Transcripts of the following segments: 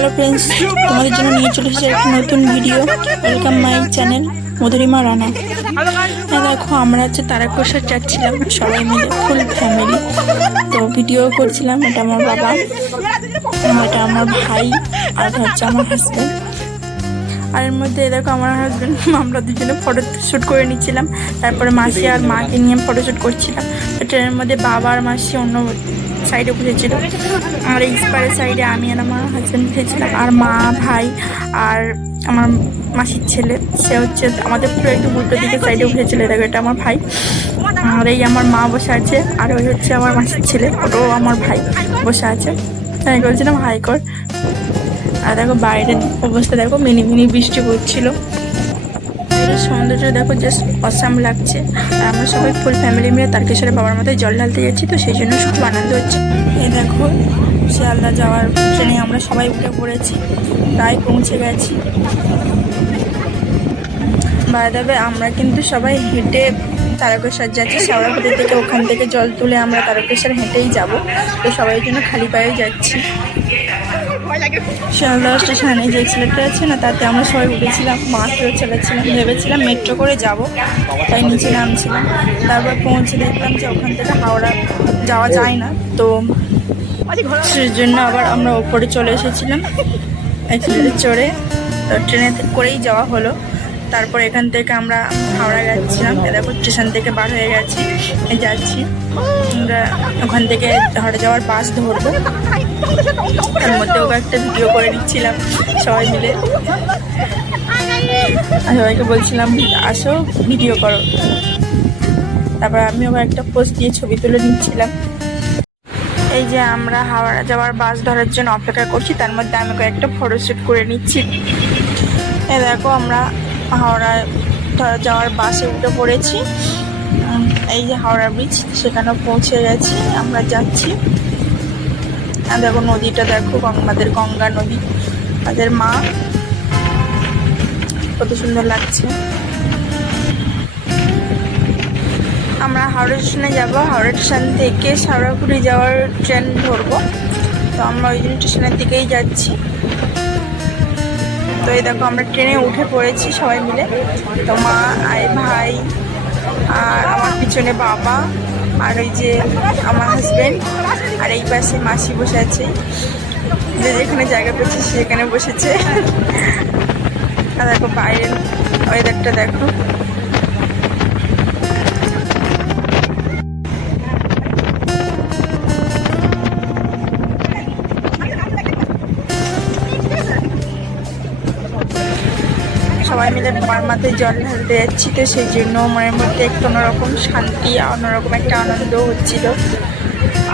Hello friends, তোমাদের জন্য নিয়ে চলে এসেছি একটা নতুন video. Welcome my channel Madhurima Rana. দেখো, আমরা হচ্ছে তারকেশ্বর যাচ্ছিলাম সবাই মিলে, ফুল ফ্যামিলি। তো ভিডিও করছিলাম। এটা আমার বাবা, এটা আমার ভাই, আর হচ্ছে আমার হাজব্যান্ড। আর এর মধ্যে দেখো আমার হাজব্যান্ড, আমরা দুজনে ফটো শ্যুট করে নিচ্ছিলাম। তারপরে মাসি আর মাকে নিয়ে ফটো শ্যুট করছিলাম। তো ট্রেনের মধ্যে বাবা আর মাসি অন্য সাইডে বসেছিল, আর এই স্পারের সাইডে আমি আর আমার হাজব্যান্ড বসেছিলাম, আর মা, ভাই আর আমার মাসির ছেলে, সে হচ্ছে আমাদের পুরো একটু উল্টো দিকে সাইডে বসেছিল। দেখো, এটা আমার ভাই, আর এই আমার মা বসে আছে, আর ওই হচ্ছে আমার মাসির ছেলে, ওটাও আমার ভাই বসে আছে। তাই বলছিলাম হাই কর। আর দেখো বাইরের অবস্থা দেখো, মিনি মিনি বৃষ্টি পড়ছিল। সৌন্দর্য দেখো, জাস্ট অসাম লাগছে। আর আমরা সবাই ফুল ফ্যামিলি মিলে তারকেশ্বরে বাবার মাথায় জল ঢালতে যাচ্ছি, তো সেই জন্য খুব আনন্দ হচ্ছে। এই দেখো, শিয়ালদা যাওয়ার ট্রেনে আমরা সবাই উঠে পড়েছি, প্রায় পৌঁছে গেছি। বাইরে আমরা কিন্তু সবাই হেঁটে তারকেশ্বর যাচ্ছি। শেওড়াফুলি থেকে, ওখান থেকে জল তুলে আমরা তারকেশ্বর হেঁটেই যাব। তো সবাই জন্য খালি পায়ে যাচ্ছি। শিয়ালদা স্টেশনে যে ছেলেটা আছে না, তাতে আমরা সবাই উঠেছিলাম, মাকেও চলেছিলাম, ভেবেছিলাম মেট্রো করে যাব, তাই নিচে নামছিলাম। তারপর পৌঁছে দেখলাম যে ওখান থেকে হাওড়া যাওয়া যায় না, তো সেই জন্য আবার আমরা ওপরে চলে এসেছিলাম এক্সপ্রেসে চড়ে। তো ট্রেনে করেই যাওয়া হলো। তারপর এখান থেকে আমরা হাওড়া যাচ্ছিলাম। দেখো স্টেশন থেকে বার হয়ে যাচ্ছি। আমরা ওখান থেকে হাওড়া যাওয়ার বাস ধরবো। তার মধ্যেও একটা ভিডিও করে নিচ্ছিলাম সবাই মিলে, আর সবাইকে বলছিলাম আসো ভিডিও করো। তারপর আমি আবার একটা পোস্ট দিয়ে ছবি তুলে নিচ্ছিলাম। এই যে আমরা হাওড়া যাওয়ার বাস ধরার জন্য অপেক্ষা করছি, তার মধ্যে আমি কয়েকটা ফটোশ্যুট করে নিচ্ছি। এই দেখো, আমরা হাওড়া যাওয়ার বাসে উঠে পড়েছি। এই যে হাওড়া ব্রিজ, সেখানেও পৌঁছে গেছি, আমরা যাচ্ছি। আর দেখো নদীটা দেখো, আমাদের গঙ্গা নদী, আমাদের মা, কত সুন্দর লাগছে। আমরা হাওড়া স্টেশনে যাবো। হাওড়া স্টেশন থেকে শেওড়াফুলি যাওয়ার ট্রেন ধরবো, তো আমরা ওই জন্য স্টেশনের দিকেই যাচ্ছি। তো এই দেখো, আমরা ট্রেনে উঠে পড়েছি সবাই মিলে। তো মা আর ভাই, আর আমার পিছনে বাবা, আর ওই যে আমার হাজব্যান্ড, আর এই পাশে মাসি বসে আছে, যে যেখানে জায়গা পেয়েছে সেখানে বসেছে। আর দেখো বাইরের ওয়েদারটা দেখো। সবাই মিলে বাবার মাথায় জল ঢালতে যাচ্ছি, তো সেই জন্য মনের মধ্যে একটু অন্যরকম শান্তি, অন্যরকম একটা আনন্দ হচ্ছিল।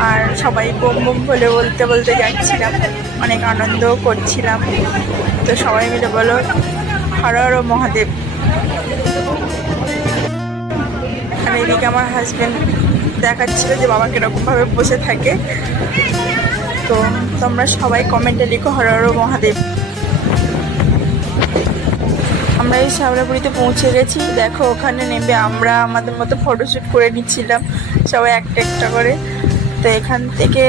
আর সবাই বোম বোম বলে বলতে বলতে যাচ্ছিলাম, অনেক আনন্দও করছিলাম। তো সবাই মিলে বলো হর হর মহাদেব। আর এদিকে আমার হাজব্যান্ড দেখাচ্ছিল যে বাবা কিরকমভাবে বসে থাকে। তো তোমরা সবাই কমেন্টে লিখো হর হর মহাদেব। আমরা এই শেওড়াফুলিতে পৌঁছে গেছি। দেখো, ওখানে নেমে আমরা আমাদের মতো ফটোশ্যুট করে নিচ্ছিলাম সবাই একটা একটা করে। তো এখান থেকে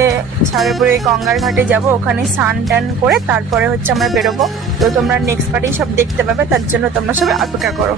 শেওড়াফুলি গঙ্গার ঘাটে যাব, ওখানে স্নান টান করে তারপরে হচ্ছে আমরা বেরোবো। তো তোমরা নেক্সট পার্টেই সব দেখতে পাবে, তার জন্য তোমরা সবাই অপেক্ষা করো।